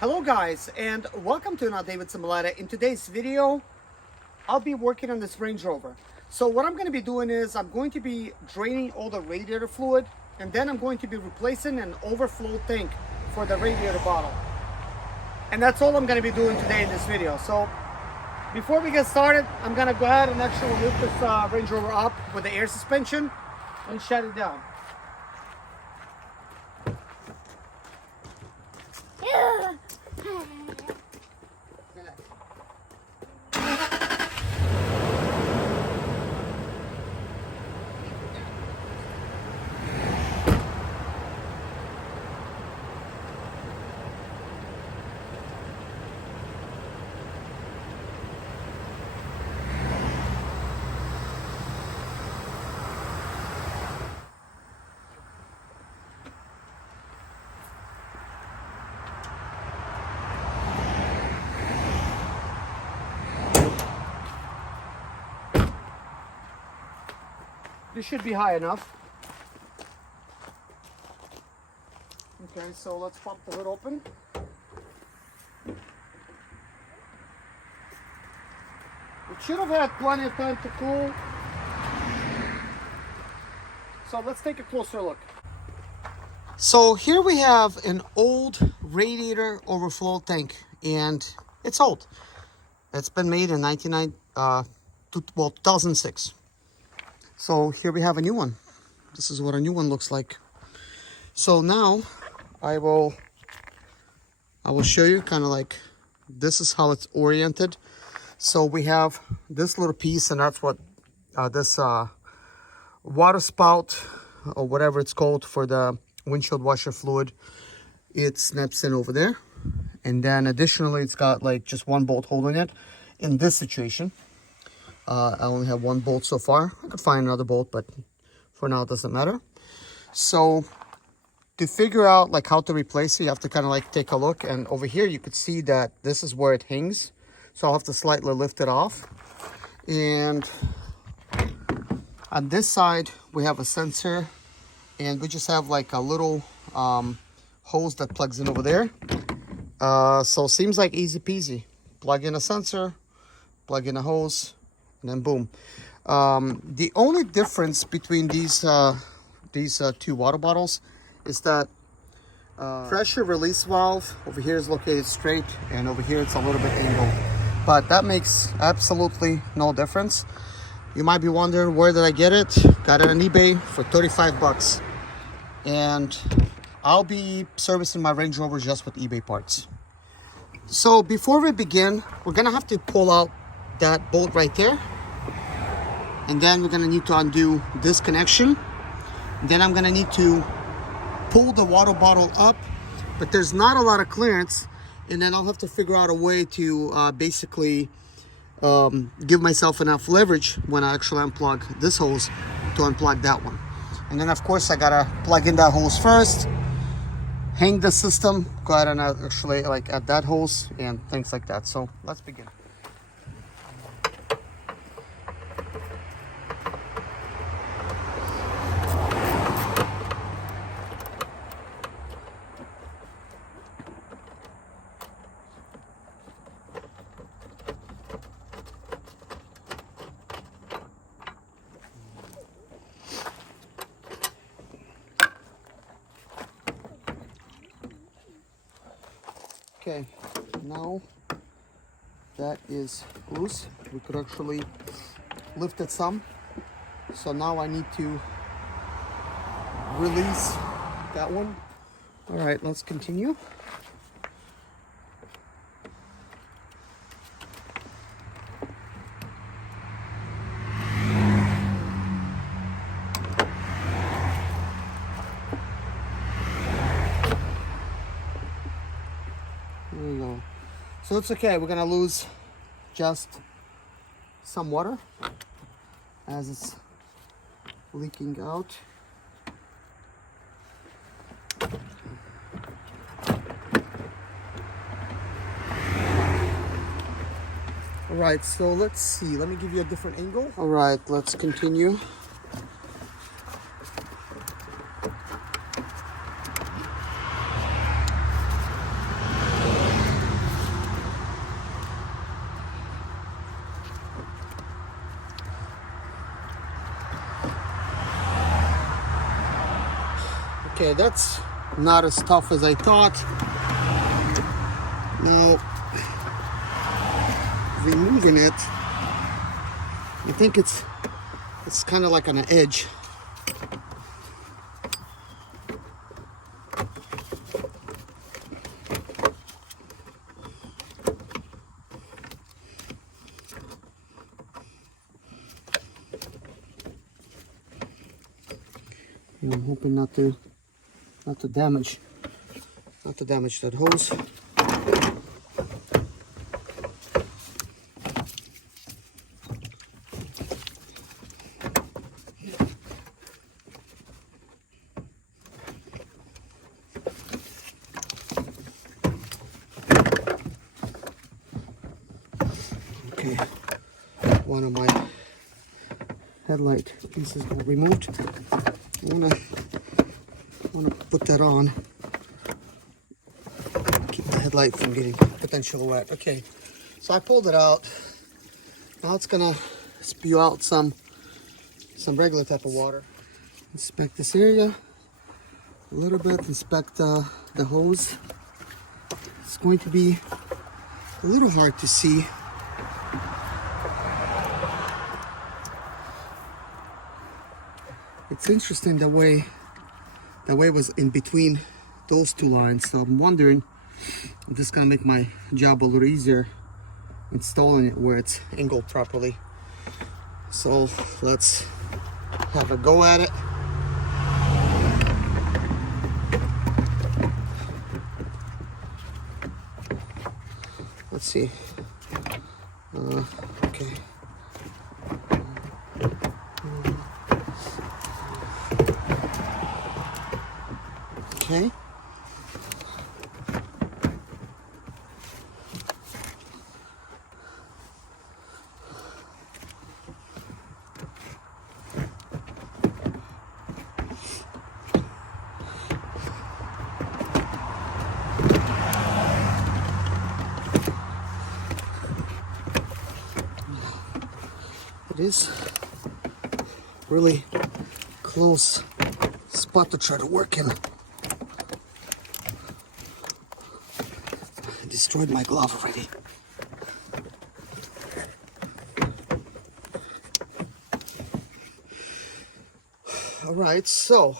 Hello guys, and welcome to another David Simulata. In today's video, I'll be working on this Range Rover. So what I'm going to be doing is I'm going to be draining all the radiator fluid, and then I'm going to be replacing an overflow tank for the radiator bottle. And that's all I'm going to be doing today in this video. So before we get started, I'm going to go ahead and actually lift this Range Rover up with the air suspension and shut it down. This should be high enough. Okay, so let's pop the lid open. It should have had plenty of time to cool. So let's take a closer look. So here we have an old Radiator Overflow tank, and it's old. It's been made in 2006. So here we have a new one. This is what a new one looks like. So now I will show you kind of like this is how it's oriented. So we have this little piece, and that's what this water spout or whatever it's called for the windshield washer fluid. It snaps in over there, and then additionally it's got like just one bolt holding it. In this situation, I only have one bolt so far. I could find another bolt, but for now it doesn't matter. So to figure out like how to replace it, you have to kind of like take a look, and over here you could see that this is where it hangs. So I'll have to slightly lift it off. And on this side we have a sensor, and we just have like a little hose that plugs in over there. So seems like easy peasy. Plug in a sensor, plug in a hose, and then boom. The only difference between these two water bottles is that pressure release valve over here is located straight, and over here it's a little bit angled. But that makes absolutely no difference. You might be wondering, where did I get it? Got it on eBay for 35 bucks. And I'll be servicing my Range Rover just with eBay parts. So before we begin, we're gonna have to pull out that bolt right there, and then we're gonna need to undo this connection. Then I'm gonna need to pull the water bottle up, but there's not a lot of clearance, and then I'll have to figure out a way to basically give myself enough leverage when I actually unplug this hose to unplug that one. And then of course I gotta plug in that hose first, hang the system, go ahead and actually like add that hose and things like that. So let's begin. Okay, now that is loose. We could actually lift it some. So now I need to release that one. All right, let's continue. There we go. So it's okay, we're gonna lose just some water as it's leaking out. All right, so let's see. Let me give you a different angle. All right, let's continue. Okay, that's not as tough as I thought. Now, removing it, I think it's kind of like on an edge. And I'm hoping not to damage that hose. Okay, one of my headlight pieces got removed. I wanna put that on. Keep the headlight from getting potential wet. Okay, so I pulled it out. Now it's gonna spew out some regular type of water. Inspect this area a little bit. Inspect the hose. It's going to be a little hard to see. It's interesting the way it was in between those two lines. So I'm wondering if this is gonna make my job a little easier installing it where it's angled properly. So let's have a go at it. Let's see. Okay. Okay. It is really close spot to try to work in. I destroyed my glove already. All right, so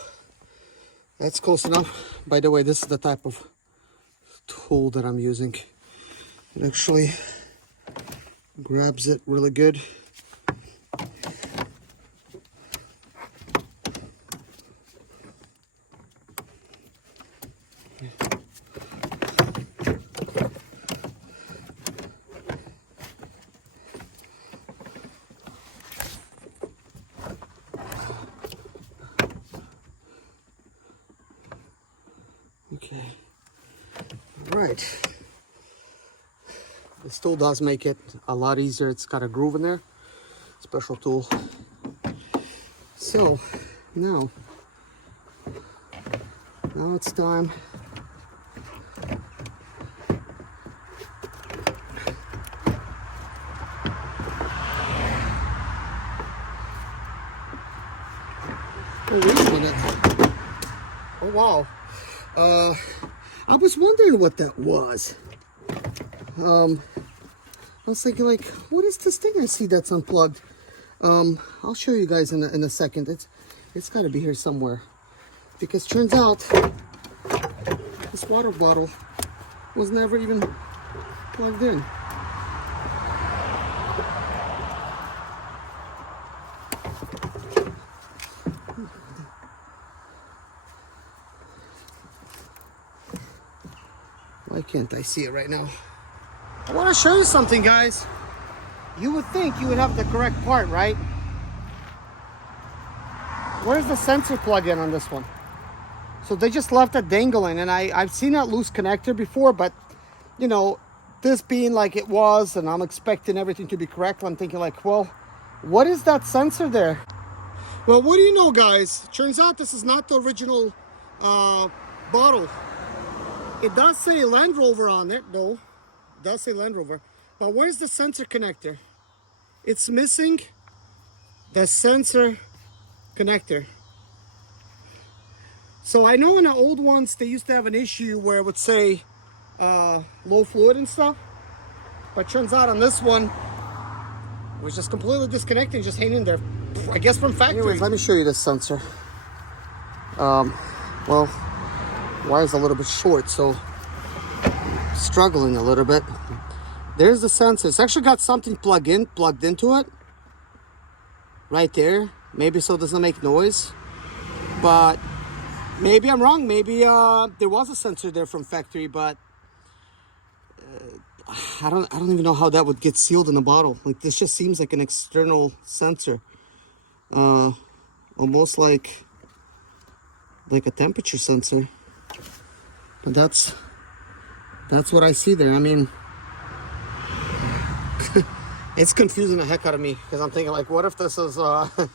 that's close enough. By the way, this is the type of tool that I'm using. It actually grabs it really good. Okay, all right. This tool does make it a lot easier. It's got a groove in there, special tool. So now it's time oh wow. I was wondering what that was. I was thinking, like, what is this thing I see that's unplugged? I'll show you guys in a second. It's got to be here somewhere, because turns out this water bottle was never even plugged in. Why can't I see it right now? I want to show you something, guys. You would think you would have the correct part, right? Where's the sensor plug-in on this one? So they just left it dangling, and I've seen that loose connector before, but you know, this being like it was, and I'm expecting everything to be correct, I'm thinking like, well, what is that sensor there? Well, what do you know, guys? Turns out this is not the original bottle. It does say Land Rover on it, though. It does say Land Rover. But where's the sensor connector? It's missing the sensor connector. So I know in the old ones, they used to have an issue where it would say low fluid and stuff. But turns out on this one, it was just completely disconnecting, just hanging there, I guess from factory. Anyways, let me show you this sensor. Well, wire's a little bit short, so struggling a little bit. There's the sensor. It's actually got something plugged into it right there. Maybe so it doesn't make noise, but maybe I'm wrong. Maybe there was a sensor there from factory, but I don't even know how that would get sealed in the bottle. Like, this just seems like an external sensor, almost like a temperature sensor. But that's what I see there. I mean, it's confusing the heck out of me, because I'm thinking, like, what if this is the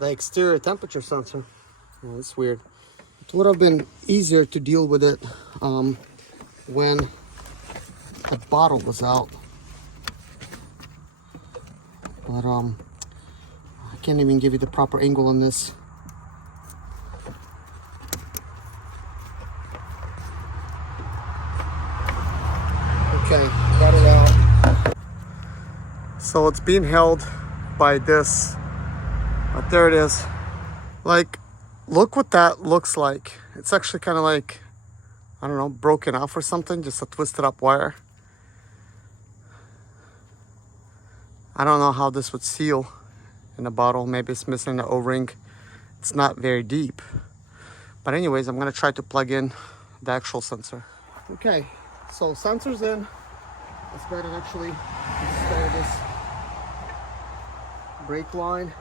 exterior temperature sensor? Oh, it's weird. It would have been easier to deal with it when the bottle was out. But I can't even give you the proper angle on this. Okay, got it out. So it's being held by this, but there it is. Like, look what that looks like. It's actually kind of like, I don't know, broken off or something, just a twisted up wire. I don't know how this would seal in a bottle. Maybe it's missing the O-ring. It's not very deep. But anyways, I'm gonna try to plug in the actual sensor. Okay, so sensor's in. Let's go ahead and actually install this brake line.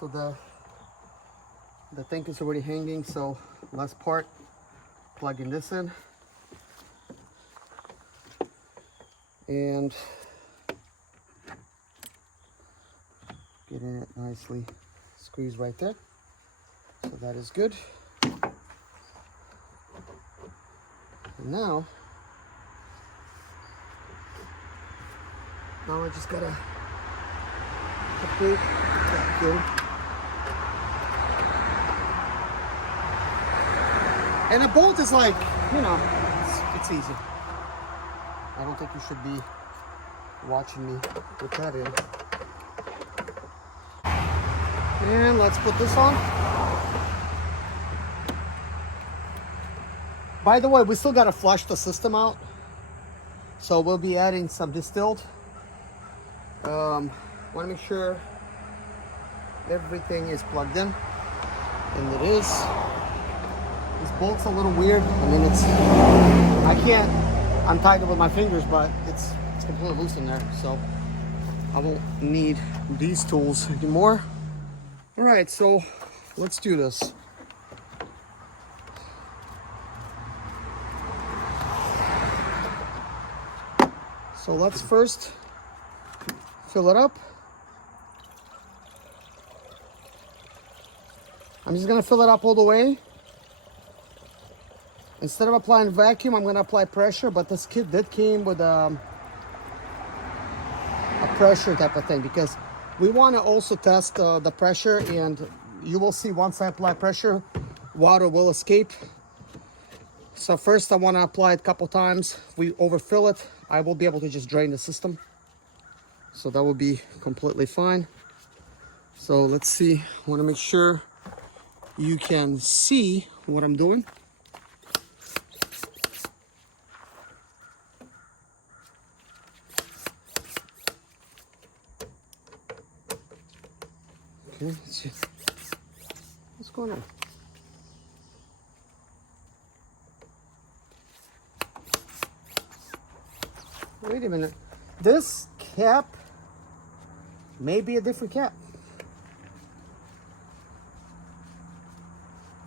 So the tank is already hanging, so last part, plugging this in. And getting it nicely squeezed right there. So that is good. And now I just gotta complete vacuum. And a bolt is like, you know, it's easy. I don't think you should be watching me put that in. And let's put this on. By the way, we still gotta flush the system out. So we'll be adding some distilled. Wanna make sure everything is plugged in. And it is. This bolt's a little weird. I mean, I can't untie it with my fingers, but it's completely loose in there. So I won't need these tools anymore. All right, so let's do this. So let's first fill it up. I'm just gonna fill it up all the way. Instead of applying vacuum, I'm gonna apply pressure, but this kit did came with a pressure type of thing, because we wanna also test the pressure, and you will see once I apply pressure, water will escape. So first I wanna apply it a couple times. If we overfill it, I will be able to just drain the system. So that will be completely fine. So let's see, I wanna make sure you can see what I'm doing. Okay, let's see. What's going on? Wait a minute. This cap may be a different cap.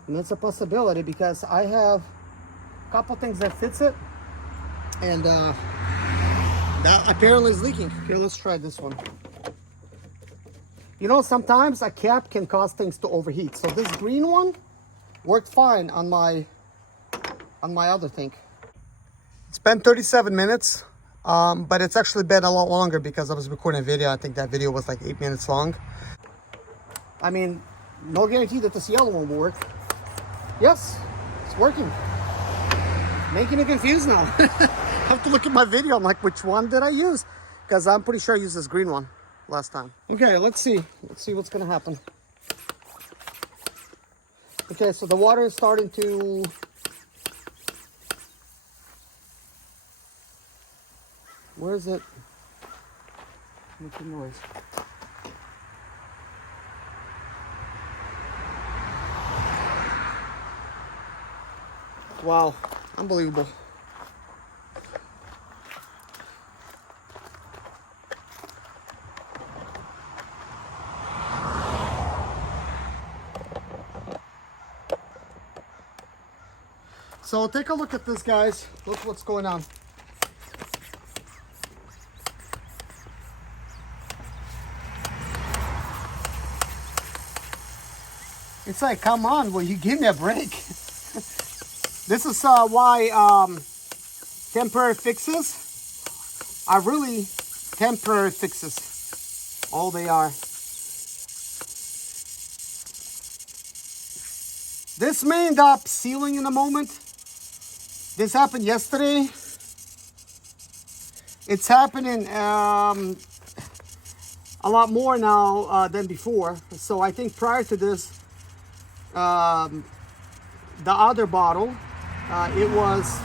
And that's a possibility, because I have a couple things that fits it, and that apparently is leaking. Here, let's try this one. You know, sometimes a cap can cause things to overheat. So this green one worked fine on my other thing. It's been 37 minutes, but it's actually been a lot longer because I was recording a video. I think that video was like 8 minutes long. I mean, No guarantee that this yellow one will work. Yes, it's working. Making me confused now. I have to look at my video. I'm like, which one did I use? Because I'm pretty sure I used this green one last time. Okay, let's see. Let's see what's gonna happen. Okay, so the water is starting to... Where is it? Making noise. Wow, unbelievable. So take a look at this, guys. Look what's going on. It's like, come on, will you give me a break? This is why temporary fixes are really temporary fixes. All they are. This may end up sealing in a moment. This happened yesterday. It's happening a lot more now than before. So I think prior to this, the other bottle, it was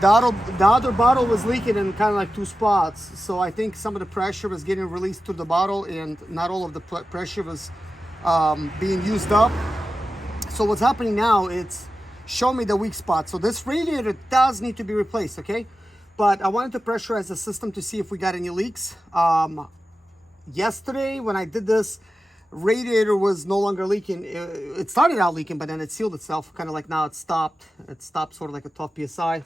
the other bottle was leaking in kind of like two spots. So I think some of the pressure was getting released to the bottle, and not all of the pressure was being used up. So what's happening now, it's showing me the weak spot. So this radiator does need to be replaced, okay? But I wanted to pressurize the system to see if we got any leaks. Yesterday when I did this, radiator was no longer leaking. It started out leaking, but then it sealed itself, kind of like now it stopped. It stopped sort of like a 12 PSI.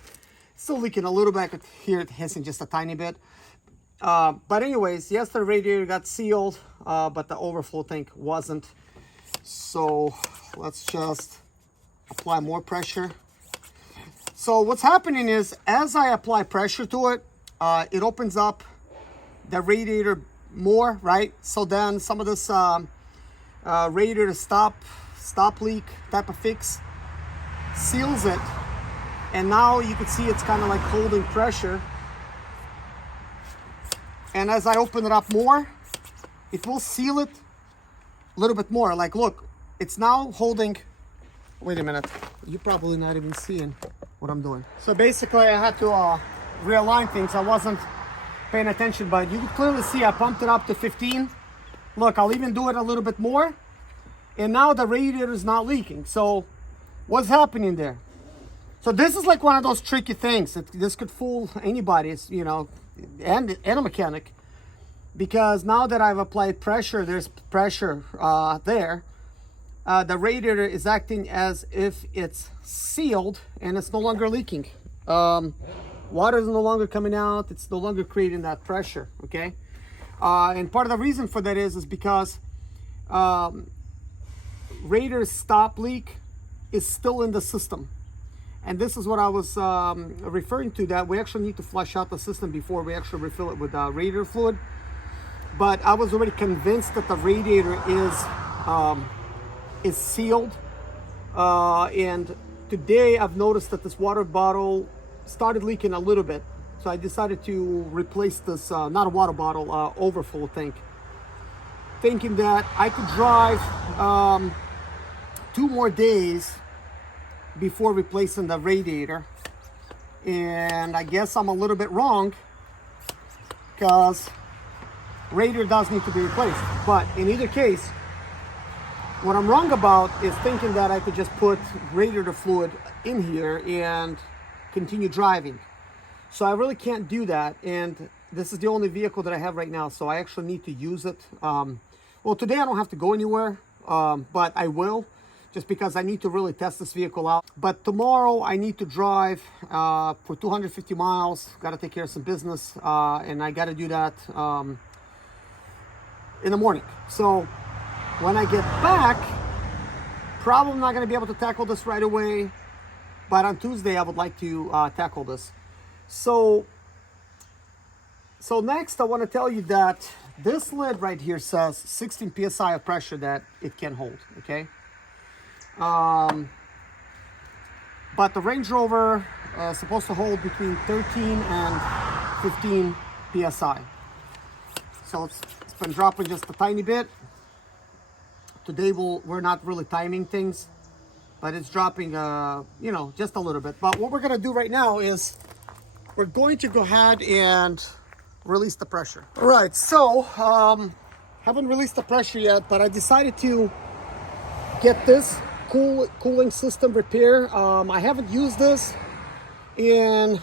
Still leaking a little bit. I could hear it hissing just a tiny bit. But anyways, yesterday radiator got sealed, but the overflow tank wasn't. So let's just apply more pressure. So what's happening is, as I apply pressure to it, it opens up the radiator more, right? So then some of this radiator stop leak type of fix seals it, and now you can see it's kind of like holding pressure. And as I open it up more, it will seal it a little bit more. Like, look, it's now holding. Wait a minute, you're probably not even seeing what I'm doing. So basically I had to realign things. I wasn't paying attention, but you can clearly see I pumped it up to 15. Look, I'll even do it a little bit more, and now the radiator is not leaking. So what's happening there? So this is like one of those tricky things. This could fool anybody, you know, and a mechanic, because now that I've applied pressure, there's pressure there. The radiator is acting as if it's sealed and it's no longer leaking. Water is no longer coming out. It's no longer creating that pressure, okay? And part of the reason for that is because radiator stop leak is still in the system. And this is what I was referring to, that we actually need to flush out the system before we actually refill it with radiator fluid. But I was already convinced that the radiator is sealed. And today I've noticed that this water bottle started leaking a little bit. So I decided to replace this, not a water bottle, overflow tank. Thinking that I could drive 2 more days before replacing the radiator. And I guess I'm a little bit wrong, because radiator does need to be replaced. But in either case, what I'm wrong about is thinking that I could just put radiator fluid in here and continue driving. So I really can't do that, and this is the only vehicle that I have right now, so I actually need to use it. Well, today I don't have to go anywhere, but I will, just because I need to really test this vehicle out. But tomorrow I need to drive for 250 miles, got to take care of some business, and I got to do that in the morning. So when I get back, probably not going to be able to tackle this right away, but on Tuesday I would like to tackle this. So next I want to tell you that this lid right here says 16 psi of pressure that it can hold, okay? But the Range Rover is supposed to hold between 13 and 15 psi. So it's been dropping just a tiny bit. Today we're not really timing things, but it's dropping, you know, just a little bit. But what we're gonna do right now is we're going to go ahead and release the pressure. All right, so haven't released the pressure yet, but I decided to get this cooling system repair. I haven't used this in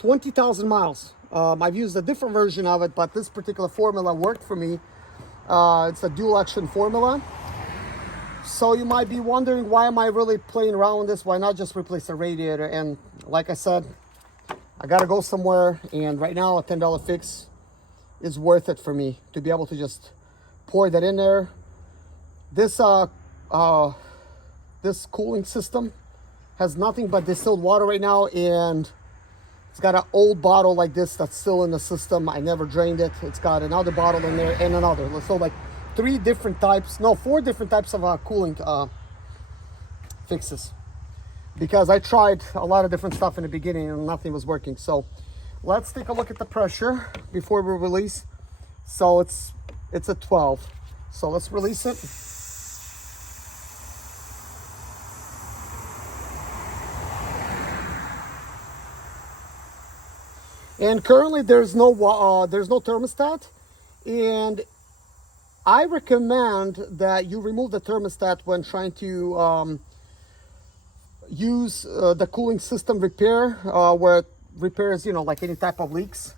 20,000 miles. I've used a different version of it, but this particular formula worked for me. It's a dual action formula. So you might be wondering, why am I really playing around with this? Why not just replace the radiator? And like I said, I gotta go somewhere, and right now a $10 fix is worth it for me to be able to just pour that in there. This this cooling system has nothing but distilled water right now, and it's got an old bottle like this that's still in the system. I never drained it. It's got another bottle in there and another. So like four different types of cooling fixes, because I tried a lot of different stuff in the beginning and nothing was working. So let's take a look at the pressure before we release. So it's a 12. So let's release it. And currently there's no thermostat, and I recommend that you remove the thermostat when trying to use the cooling system repair, where it repairs, you know, like any type of leaks.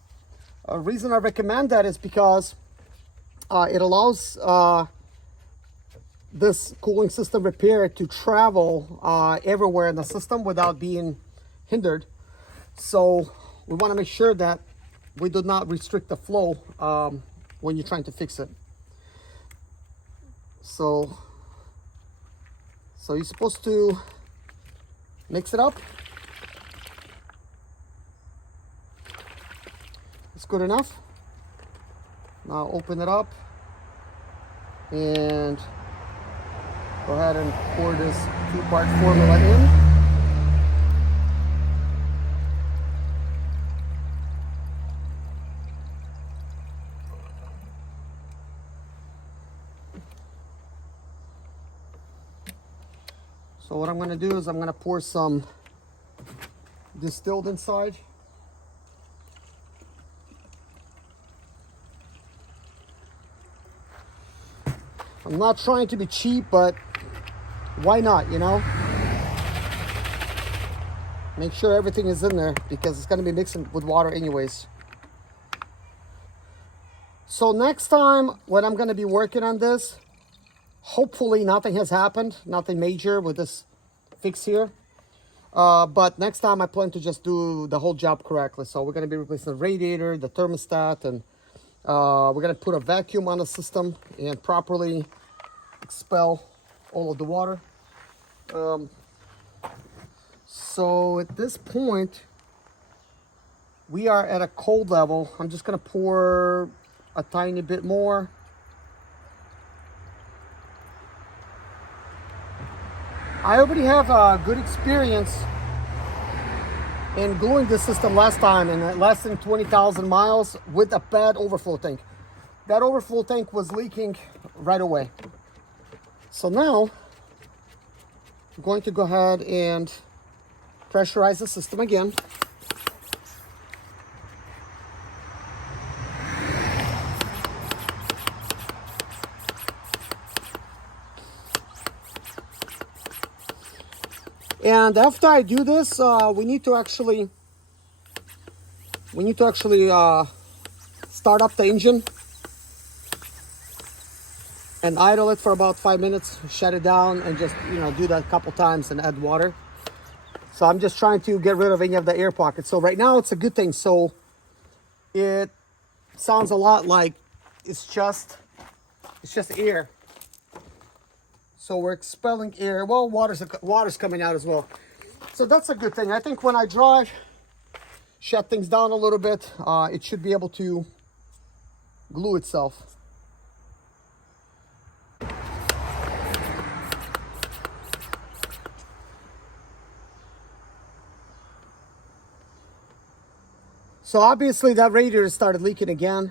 Reason I recommend that is because it allows this cooling system repair to travel everywhere in the system without being hindered. So we want to make sure that we do not restrict the flow when you're trying to fix it. So you're supposed to mix it up. It's good enough. Now open it up and go ahead and pour this 2-part formula in. So what I'm going to do is I'm going to pour some distilled inside. I'm not trying to be cheap, but why not, you know? Make sure everything is in there, because it's going to be mixing with water anyways. So next time when I'm going to be working on this, hopefully nothing has happened, nothing major with this fix here. But next time I plan to just do the whole job correctly. So we're going to be replacing the radiator, the thermostat, and we're going to put a vacuum on the system and properly expel all of the water. So at this point, we are at a cold level. I'm just going to pour a tiny bit more. I already have a good experience in gluing this system last time in less than 20,000 miles with a bad overflow tank. That overflow tank was leaking right away. So now I'm going to go ahead and pressurize the system again. And after I do this, we need to actually start up the engine and idle it for about 5 minutes, shut it down, and just, you know, do that a couple times and add water. So I'm just trying to get rid of any of the air pockets. So right now it's a good thing. So it sounds a lot like it's just air. So we're expelling air. Well, water's coming out as well. So that's a good thing. I think when I drive, shut things down a little bit, it should be able to, glue itself. So obviously that radiator started leaking again,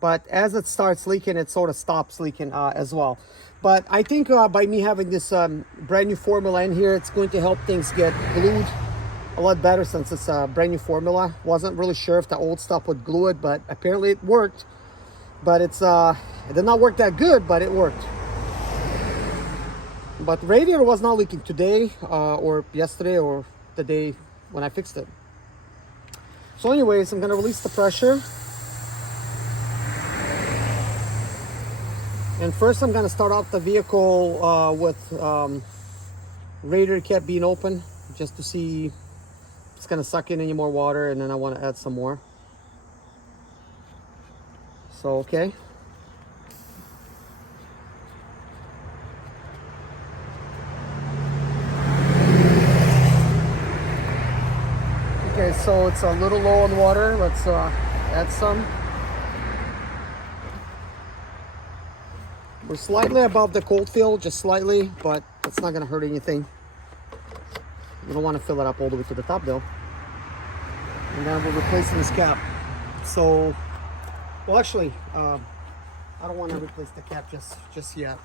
but as it starts leaking, it sort of stops leaking as well. But I think by me having this brand new formula in here, it's going to help things get glued a lot better, since it's a brand new formula. Wasn't really sure if the old stuff would glue it, but apparently it worked. But it did not work that good, but it worked. But the radiator was not leaking today or yesterday or the day when I fixed it. So anyways, I'm gonna release the pressure. And first I'm gonna start off the vehicle with radiator cap being open, just to see if it's gonna suck in any more water, and then I wanna add some more. So, okay. Okay, so it's a little low on water. Let's add some. We're slightly above the cold fill, just slightly, but it's not gonna hurt anything. We don't want to fill it up all the way to the top though. And then we're replacing this cap. So, well actually, I don't want to replace the cap just yet.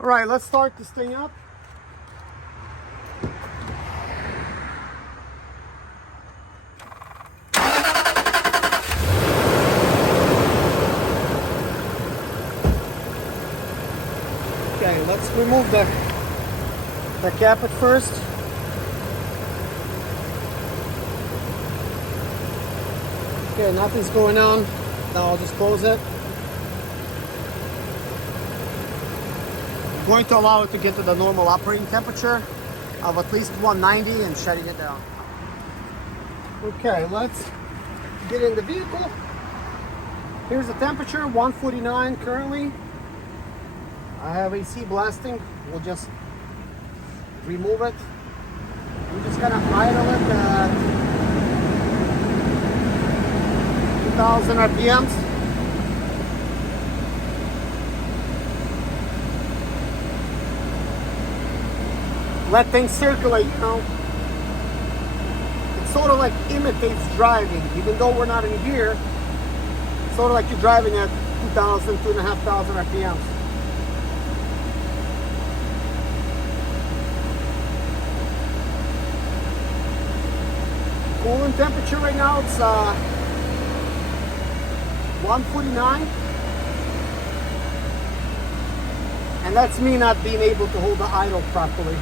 All right, let's start this thing up. Okay, let's remove the cap at first. Okay, nothing's going on. Now I'll just close it. I'm going to allow it to get to the normal operating temperature of at least 190 and shutting it down. Okay, let's get in the vehicle. Here's the temperature, 149 currently. I have AC blasting. We'll just remove it. We're just gonna idle it at 2,000 RPMs. Let things circulate, you know. It sort of like imitates driving, even though we're not in gear. It's sort of like you're driving at 2,000, 2,500 RPMs. Coolant temperature right now, it's 149. And that's me not being able to hold the idle properly.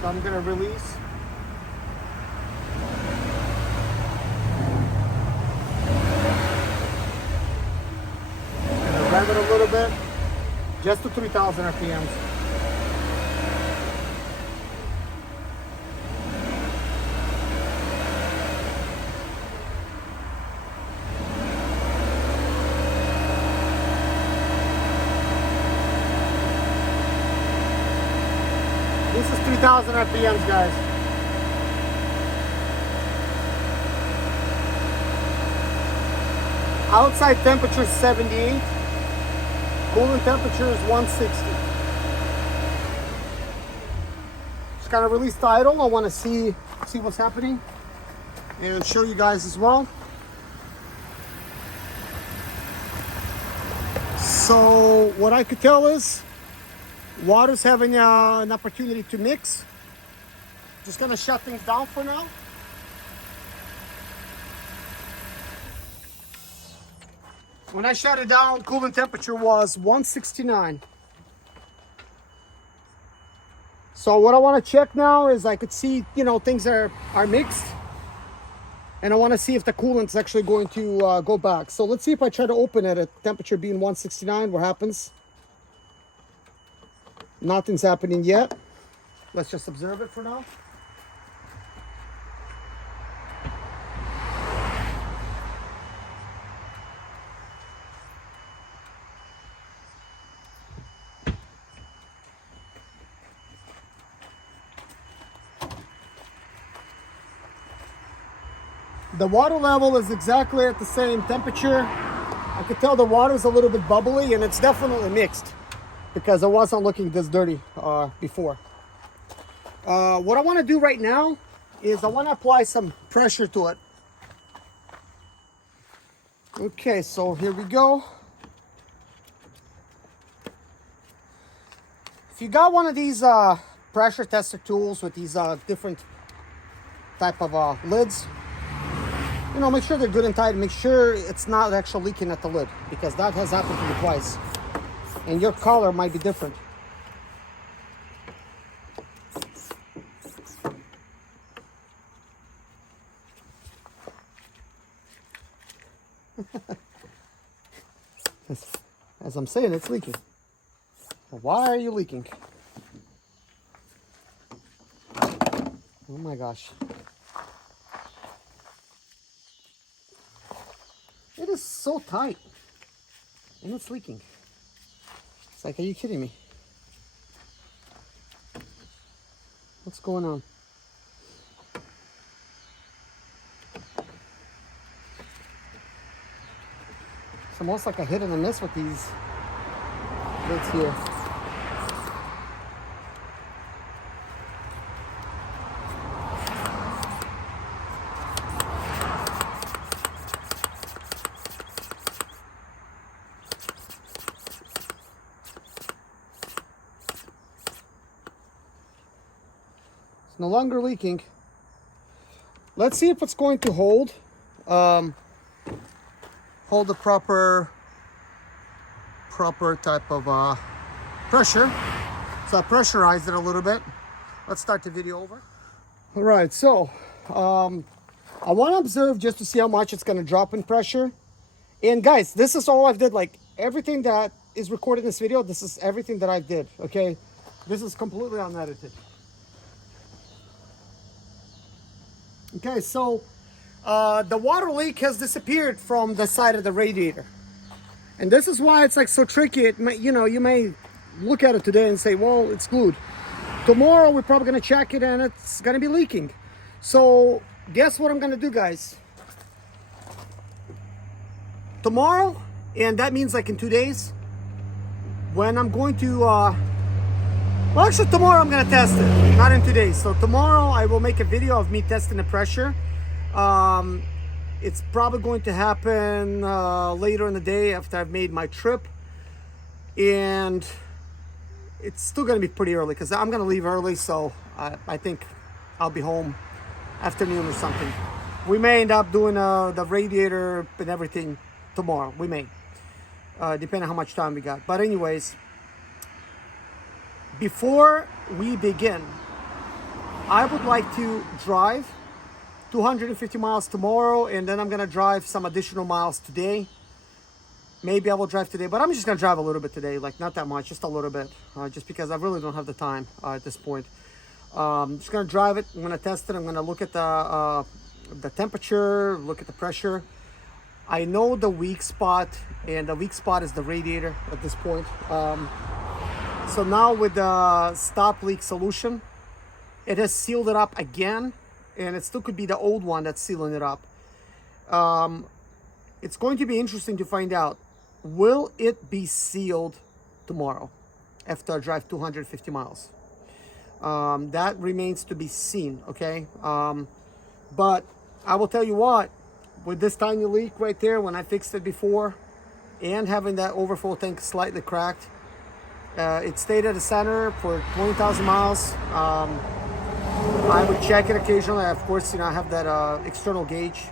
So I'm gonna release. Gonna rev it a little bit, just to 3,000 RPMs. This is 3,000 RPMs, guys. Outside temperature is 78. Coolant temperature is 160. Just gotta release the idle. I want to see what's happening and show you guys as well. So what I could tell is water's having an opportunity to mix. Just gonna shut things down for now. When I shut it down, coolant temperature was 169. So what I want to check now is I could see, you know, things are mixed. And I want to see if the coolant's actually going to go back. So let's see if I try to open it at temperature being 169, what happens. Nothing's happening yet. Let's just observe it for now. The water level is exactly at the same temperature. I could tell the water is a little bit bubbly, and it's definitely mixed because it wasn't looking this dirty before. What I want to do right now is I want to apply some pressure to it. Okay, so here we go. If you got one of these pressure tester tools with these different type of lids, you know, make sure they're good and tight. Make sure it's not actually leaking at the lid, because that has happened to me twice. And your color might be different. As I'm saying, it's leaking. Why are you leaking? Oh my gosh. It is so tight. And it's leaking. It's like, are you kidding me? What's going on? It's almost like a hit and a miss with these lids here. No longer leaking. Let's see if it's going to hold the proper type of pressure. So I pressurized it a little bit. Let's start the video over. All right, so I want to observe just to see how much it's going to drop in pressure. And guys, this is all I've did. Like everything that is recorded in this video, this is everything that I did. Okay, this is completely unedited. Okay, so the water leak has disappeared from the side of the radiator. And this is why it's like so tricky. It may, you know, you may look at it today and say, well, it's glued. Tomorrow we're probably gonna check it and it's gonna be leaking. So guess what I'm gonna do, guys? Tomorrow, and that means like in 2 days, when I'm going to, well actually tomorrow I'm gonna test it, not in 2 days. So tomorrow I will make a video of me testing the pressure. It's probably going to happen later in the day after I've made my trip. And it's still gonna be pretty early because I'm gonna leave early, so I think I'll be home afternoon or something. We may end up doing the radiator and everything tomorrow. We may, depending on how much time we got. But anyways, before we begin, I would like to drive 250 miles tomorrow, and then I'm gonna drive some additional miles today. Maybe I will drive today, but I'm just gonna drive a little bit today, like not that much, just a little bit, just because I really don't have the time at this point. Just gonna drive it. I'm gonna test it. I'm gonna look at the temperature, look at the pressure. I know the weak spot, and the weak spot is the radiator at this point. So now with the stop leak solution, it has sealed it up again, and it still could be the old one that's sealing it up. It's going to be interesting to find out, will it be sealed tomorrow after I drive 250 miles? That remains to be seen, okay? But I will tell you what, with this tiny leak right there, when I fixed it before, and having that overflow tank slightly cracked, it stayed at the center for 20,000 miles. I would check it occasionally. Of course, you know, I have that external gauge,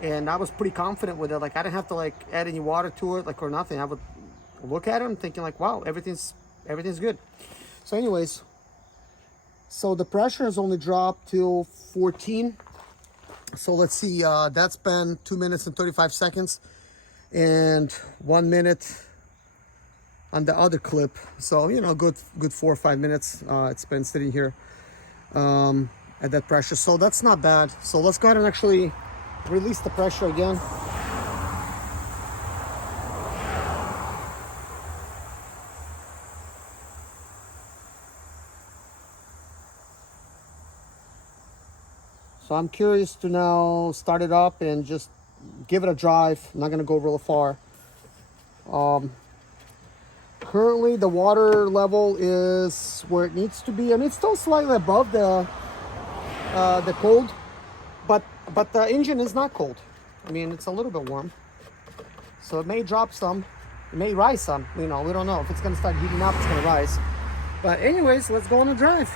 and I was pretty confident with it. Like I didn't have to like add any water to it, like or nothing. I would look at it and thinking like, wow, everything's good. So anyways, so the pressure has only dropped to 14. So let's see, that's been 2 minutes and 35 seconds and 1 minute on the other clip. So, you know, good 4 or 5 minutes it's been sitting here at that pressure. So that's not bad. So let's go ahead and actually release the pressure again. So I'm curious to now start it up and just give it a drive. I'm not gonna go real far. Currently the water level is where it needs to be. I mean, it's still slightly above the cold, but the engine is not cold. I mean, it's a little bit warm. So it may drop some, it may rise some, you know, we don't know. If it's gonna start heating up, it's gonna rise. But anyways, let's go on a drive.